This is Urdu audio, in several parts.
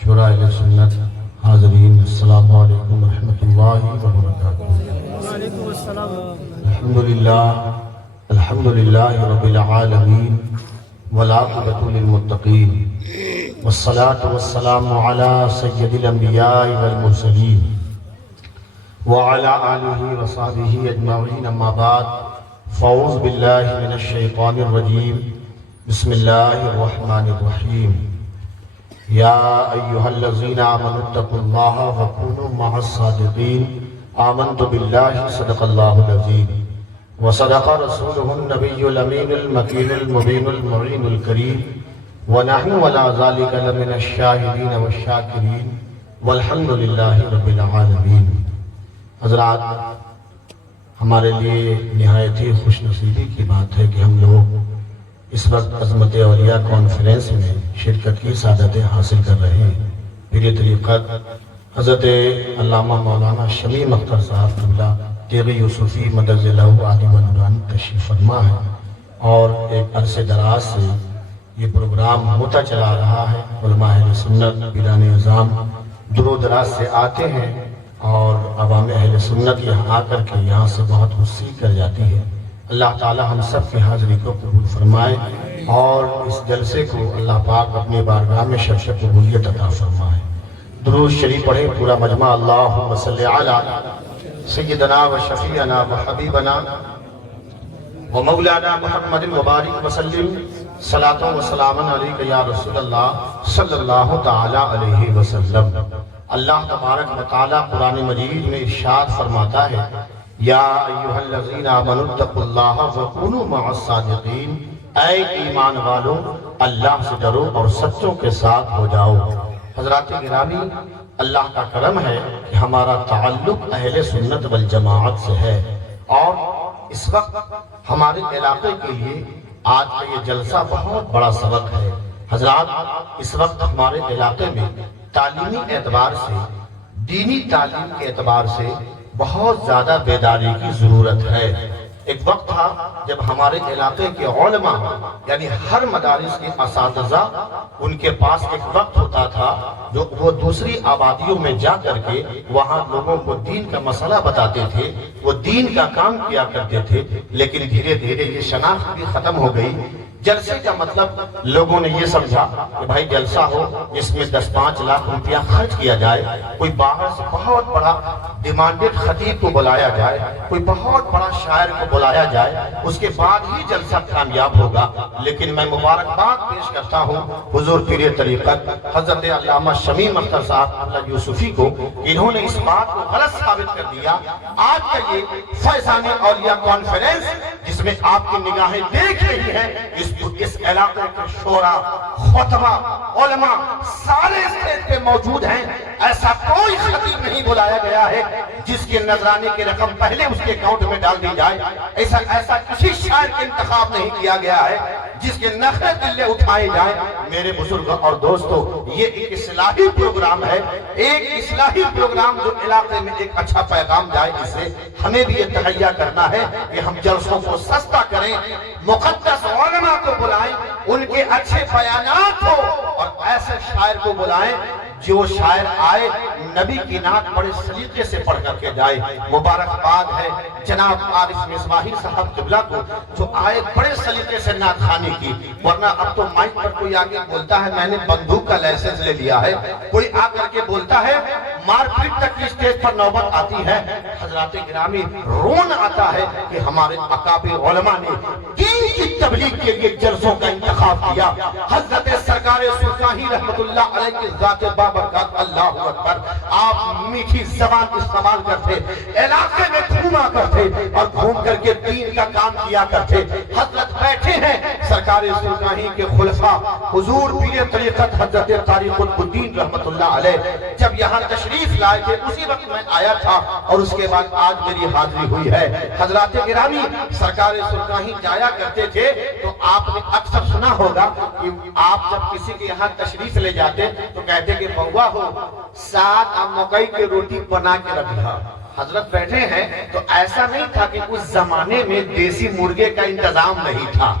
شورا اہل سنت حاضرین السلام علیکم ورحمۃ اللہ وبرکاتہ۔ الحمد للہ رب العالمین والعاقبۃ للمتقین والصلاة والسلام علی سید الانبیاء والمرسلین وعلی آلہ وصحبہ اجمعین، اما بعد فاعوذ باللہ من الشیطان الرجیم، بسم اللہ الرحمن الرحیم۔ یا ایہا الذین آمنوا اتقوا اللہ وکونوا مع الصادقین، آمنت باللہ صدق اللہ العظیم وصدق رسولہ النبی الامین المکین المبین المعین الکریم، ونحن ولا ذالک لمن الشاہدین والشاکرین والحمد للہ رب العالمین۔ حضرات، ہمارے لیے نہایت ہی خوش نصیبی کی بات ہے کہ ہم لوگ اس وقت عظمت اولیاء کانفرنس میں شرکت کی سعادت حاصل کر رہے ہیں۔ پیر طریقت حضرت علامہ مولانا شمیم اختر صاحب قبلہ تیغ یوسفی مدد لہو عالی و نورانی تشریف فرما ہے، اور ایک عرصے دراز سے یہ پروگرام ہوتا چلا رہا ہے۔ علماء اہل سنت پیران اعظام دور و دراز سے آتے ہیں اور عوام اہل سنت یہاں آ کر کے یہاں سے بہت کچھ سیکھ کر جاتی ہے۔ اللہ تعالی ہم سب کی حاضری کو قبول فرمائے اور اس جلسے کو اللہ پاک اپنے بارگاہ میں شرف قبولیت عطا فرمائے۔ درود شریف پڑھیں پورا مجمع، اللہم صلی علی سیدنا و شفیعنا و حبیبنا و مولانا محمد مبارک وسلم، صلاۃ و سلام علیک یا رسول اللہ صلی اللہ تعالی علیہ وسلم۔ اللہ تبارک و تعالی قرآن مجید میں ارشاد فرماتا ہے، یا ایہا الذین آمنوا اتقوا اللہ وکونوا مع الصادقین، اے ایمان والو اللہ سے ڈرو اور سچوں کے ساتھ ہو جاؤ۔ حضرات گرامی، اللہ کا کرم ہے کہ ہمارا تعلق اہل سنت والجماعت سے ہے، اور اس وقت ہمارے علاقے کے لیے آج کا یہ جلسہ بہت بڑا سبق ہے۔ حضرات، اس وقت ہمارے علاقے میں تعلیمی اعتبار سے، دینی تعلیم کے اعتبار سے بہت زیادہ بیداری کی ضرورت ہے۔ ایک وقت تھا جب ہمارے علاقے کے علماء، یعنی ہر مدارس کے اساتذہ، ان کے پاس ایک وقت ہوتا تھا جو وہ دوسری آبادیوں میں جا کر کے وہاں لوگوں کو دین کا مسئلہ بتاتے تھے، وہ دین کا کام کیا کرتے تھے، لیکن دھیرے دھیرے یہ شناخت بھی ختم ہو گئی۔ جلسے کا مطلب لوگوں نے یہ سمجھا کہ بھائی جلسہ ہو جس میں 10-5 لاکھ روپیہ خرچ کیا جائے، کوئی باہر سے بہت بڑا ڈیمانڈڈ خطیب کو بلایا جائے، کوئی بہت بڑا شاعر کو بلایا جائے، اس کے بعد ہی جلسہ کامیاب ہوگا۔ لیکن میں مبارکباد پیش کرتا ہوں حضور پیر طریقت حضرت علامہ شمیم اختر صاحب قبلہ یوسفی کو، انہوں نے اس بات کو غلط ثابت کر دیا۔ آج کا یہ فیضان اولیاء کانفرنس جس میں آپ کی نگاہیں دیکھ رہی ہیں، اس علاقے کے شورا، خطبہ، علماء سارے اسٹیج پہ موجود ہیں۔ ایسا کوئی خطیب نہیں بلایا گیا ہے جس کے نذرانے کی رقم پہلے اس کے اکاؤنٹ میں ڈال دی جائے، ایسا کسی شاعر کے انتخاب نہیں کیا گیا ہے جس کے نخرے دلے اٹھائے جائیں۔ میرے بزرگ اور دوستو، یہ ایک اصلاحی پروگرام ہے، ایک اصلاحی پروگرام جو علاقے میں ایک اچھا پیغام جائے، اس سے ہمیں بھی یہ تہیہ کرنا ہے کہ ہم جلسوں کو سستا کریں، مقدس علماء کو بلائیں، ان کے اچھے بیانات ہو، اور ایسے شاعر کو بلائیں جو شاعر آئے نبی کی نعت بڑے سلیقے سے پڑھ کر کے جائے۔ مبارکباد ہے جناب عارف مصباحی صاحب قبلہ کو جو آئے بڑے سلیقے سے نعت خوانی کی، ورنہ اب تو مائک پر کوئی آگے بولتا ہے میں نے بندوق کا لائسنس لے لیا ہے، کوئی آ کر کے بولتا ہے، مار پیٹ تک کی اسٹیج پر نوبت آتی ہے۔ حضرات گرامی، رون آتا ہے کہ ہمارے اکابر علماء نے دین کی تبلیغ کے لیے جلسوں کا انتخاب کیا۔ حضرت سرکار سلطانی رحمت اللہ علیہ کی ذات بابرکات، اللہ اکبر، آپ میٹھی زبان استعمال کرتے، علاقے میں گھوما کرتے اور گھوم کر کے دین کا کام کیا کرتے۔ حضرت بیٹھے ہیں سرکار سلطانی کے خلفاء حضور پیر طریقت حضرت طارق الدین رحمت اللہ علیہ جب یہاں تشریف لائے تھے، اسی وقت میں آیا تھا اور اس کے بعد آج میری حاضری ہوئی ہے۔ حضرات گرامی، سرکار سلطانی جایا کرتے تھے تو آپ نے اکثر سنا ہوگا کہ آپ جب کسی کے یہاں تشریف لے جاتے تو کہتے کہ بہوا ہو ساتھ مکئی کی روٹی بنا کے رکھا۔ حضرت بیٹھے ہیں تو ایسا نہیں تھا کہ اس زمانے میں دیسی مرغے کا انتظام نہیں تھا،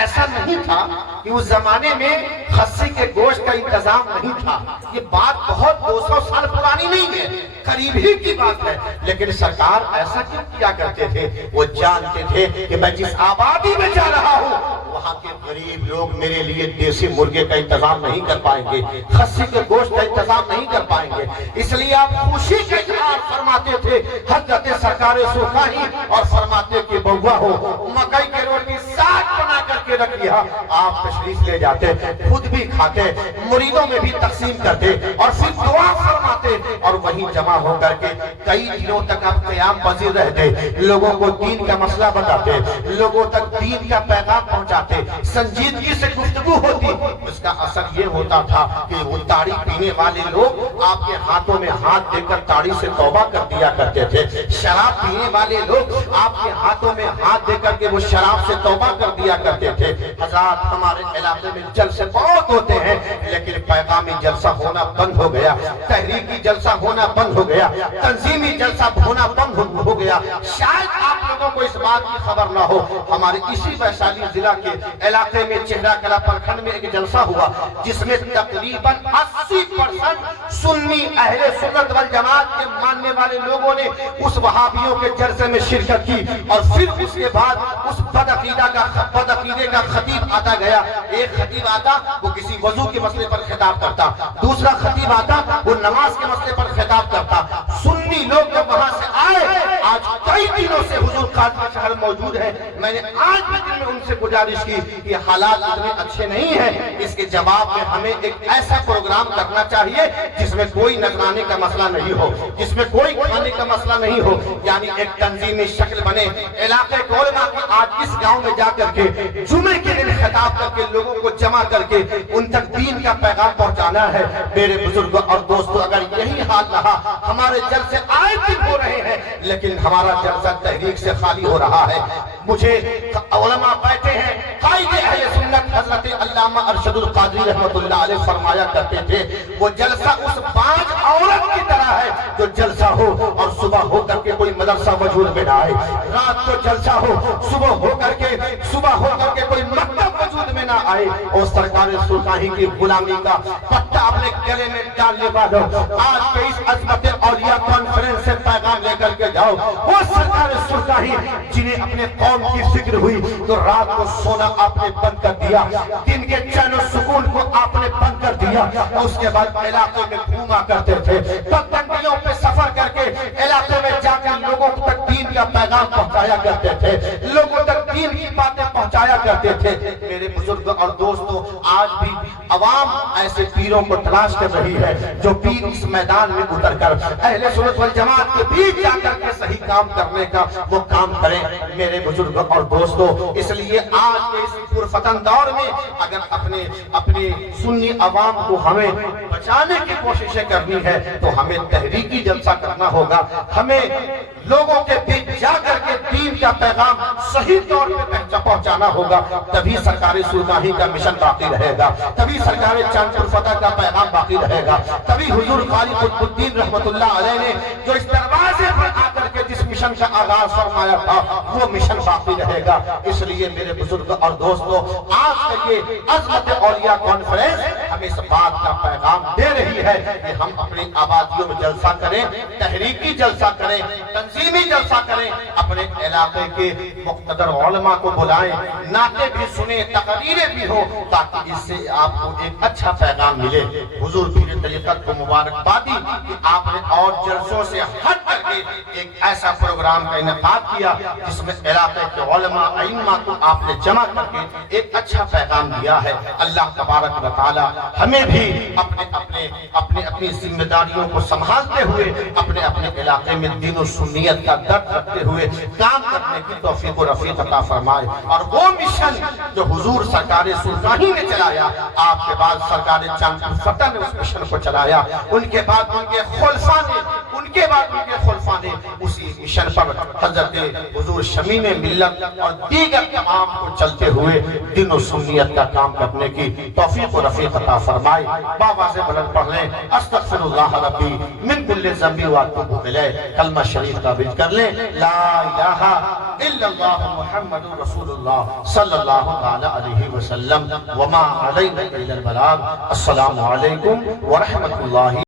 ایسا نہیں تھا کہ اس زمانے میں خصی کے گوشت کا انتظام نہیں تھا. یہ بات بہت 200 سال پرانی نہیں ہے, قریب ہی کی بات ہے. لیکن سرکار ایسا کیوں کیا کرتے تھے؟ وہ جانتے تھے کہ میں جس آبادی میں جا رہا ہوں وہاں کے غریب لوگ میرے لیے دیسی مرغے کا انتظام نہیں کر پائیں گے, خصی کے گوشت کا انتظام نہیں کر پائیں گے. اس لیے آپ خوشی کا اظہار فرماتے تھے حضرت سرکار سرخاہی, اور فرماتے کہ بوا ہو مکئی کی روٹی ساگ بنا کر کے رکھ لیا. آپ تشریف لے جاتے, خود بھی کھاتے, مریدوں میں بھی تقسیم کرتے, اور پھر دعا فرماتے, اور وہیں جمع ہو کر کے کئی دنوں تک آپ قیام پذیر رہتے, لوگوں کو دین کا مسئلہ بتاتے, لوگوں تک دین کا پیغام پہنچاتے, سنجیدگی سے گفتگو ہوتی. اس کا اثر یہ ہوتا تھا کہ وہ تاڑی پینے والے لوگ آپ کے ہاتھوں میں ہاتھ دے کر تاڑی سے توبہ کر دیا کرتے تھے. شراب پینے والے لوگ آپ کے ہاتھوں میں ہاتھ دے کر کے وہ شراب سے توبہ کر دیا کرتے تھے. حضرات ہمارے علاقے میں جلسے بہت ہوتے ہیں, لیکن پیغامی جلسہ ہونا بند ہو گیا, تحریکی جلسہ ہونا بند ہو گیا, تنظیمی جلسہ ہونا بند ہو گیا. شاید آپ لوگوں کو اس بات کی خبر نہ ہو, ہمارے اسی ویشالی ضلع کے علاقے میں چہرہ کلا پرکھنڈ میں ایک جلسہ ہوا جس میں تقریباً 80% سنی اہل سنت والجماعت کے ماننے والے لوگوں نے اس وہابیوں کے جلسے میں شرکت کی. اور پھر اس کے بعد اس بدعقیدے کا خطیب آتا گیا. ایک خطیب آتا وہ کسی وضو کے مسئلے پر خطاب کرتا, دوسرا خطیب آتا وہ نماز کے مسئلے پر خطاب کرتا. سنی لوگ جب وہاں سے آئے, آج کئی دنوں سے حضور قادری شہر موجود ہے, میں نے آج بھی دن میں ان سے گزارش کی کہ حالات اتنے اچھے نہیں ہیں, اس کے جواب میں ہمیں ایک ایسا پروگرام کرنا چاہیے جس میں کوئی نذرانے کا مسئلہ نہیں ہو, جس میں کوئی کھانے کا مسئلہ نہیں ہو, یعنی ایک تنظیمی شکل بنے. علاقے کے علماء کی آج اس گاؤں میں جا کر کے جمعے کے دن خطاب کر کے لوگوں کو جمع کر کے ان تک دین کا پیغام پہنچانا ہے. میرے بزرگوں اور دوستوں, اگر یہی حال رہا, ہمارے جلسے آئے دن ہو رہے ہیں لیکن ہمارا جلسہ تحریک سے خالی ہو رہا ہے. مجھے علماء بیٹھے ہیں, قائد اہل سنت حضرت علامہ ارشد القادری رحمت اللہ علیہ فرمایا کرتے تھے, وہ جلسہ اس پانچ عورت کی طرح ہے جو جلسہ ہو اور صبح ہو کر کے کوئی مدرسہ وجود میں نہ آئے, رات کو جلسہ ہو صبح ہو کر کے کوئی مکتب وجود میں نہ آئے. اور سرکار سلطانی کی غلامی کا پٹا اپنے گلے میں ڈالنے والوں, آج کے اس عظمت اولیاء کانفرنس سے پیغام لے کر کے جاؤ. وہ سرکار سلطانی جنہیں اپنے قوم کی فکر ہوئی تو رات کو سونا آپ نے بند کر دیا, دن کے چین و سکون کو آپ نے بند کر دیا. اس کے بعد علاقے میں گھوما کرتے تھے, پگڈنڈیوں پہ سفر کر کے علاقے میں جا کر لوگوں تک دین کا پیغام پہنچایا کرتے تھے, لوگوں تک دین کی باتیں پہنچایا کرتے تھے. میرے بزرگ اور دوستوں, آج بھی عوام ایسے پیروں کو تلاش کر رہی ہے جو پیر اس میدان میں اتر کر اہل سنت والجماعت کے بیچ جا کر کے صحیح کام کرنے کا وہ کام کریں. میرے بزرگ اور دوستوں, اس لیے آج کے اس پرفتن دور میں اگر اپنے سنی عوام کو ہمیں بچانے کی کوششیں کرنی ہے تو ہمیں تحریکی جلسہ کرنا ہوگا, ہمیں لوگوں کے بیچ جا کر کے دین کا پیغام صحیح طور پہ پہنچانا ہوگا. تبھی سرکار سلطانی کا مشن باقی رہے گا, تبھی سرکار چاند پور فتح کا پیغام باقی رہے گا, تبھی حضور قاری قطب الدین رحمت اللہ علیہ نے جو اس دروازے پر آ کر کے جس مشن کا آغاز فرمایا تھا وہ مشن باقی رہے گا. اس لیے میرے بزرگ اور دوستوں, آج کا یہ عظمت اولیاء کانفرنس ہمیں اس بات کا پیغام دے رہی ہے کہ ہم اپنی آبادیوں میں جلسہ کریں, تحریکی جلسہ کریں, تنظیمی جلسہ کریں, اپنے علاقے کے مقتدر علماء کو بلائیں, نعتیں بھی سنیں, تقریریں بھی ہو, تاکہ اس سے آپ کو ایک اچھا پیغام ملے. حضور پیر طریقت کو مبارکبادی کہ آپ نے اور جلسوں سے ہٹ کر کے ایک ایسا پروگرام کا انعقاد کیا جس میں علاقے کے علماء ائمہ کو آپ نے جمع کر کے ایک اچھا پیغام دیا ہے. اللہ تبارک و تعالی ہمیں بھی اپنی ذمہ داریوں کو سنبھالتے ہوئے اپنے علاقے میں دین و سنیت کا درد رکھتے ہوئے کام کرنے کی توفیق و رفیق عطا فرمائے. اور وہ مشن جو حضور سرکار سلطانی نے چلایا, آپ کے بعد سرکار چاند پور فتح نے اس مشن کو چلایا, ان کے بعد ان کے خلفاء نے اسی مشن پر حضرت حضور شمیم ملت اور دیگر تمام کو چلتے ہوئے دین و سنیت کا کام کرنے کی توفیق و رفیق عطا فرمائے. بابا سے بلند پڑھ لیں, استغفر اللہ ربی من کل ذنب و اتوب الیہ, کلمہ شریف قابل کر لیں, لا الہ الا اللہ محمد رسول اللہ صلی اللہ تعالی علیہ وسلم وما علینا الا البلاغ۔ السلام علیکم ورحمۃ اللہ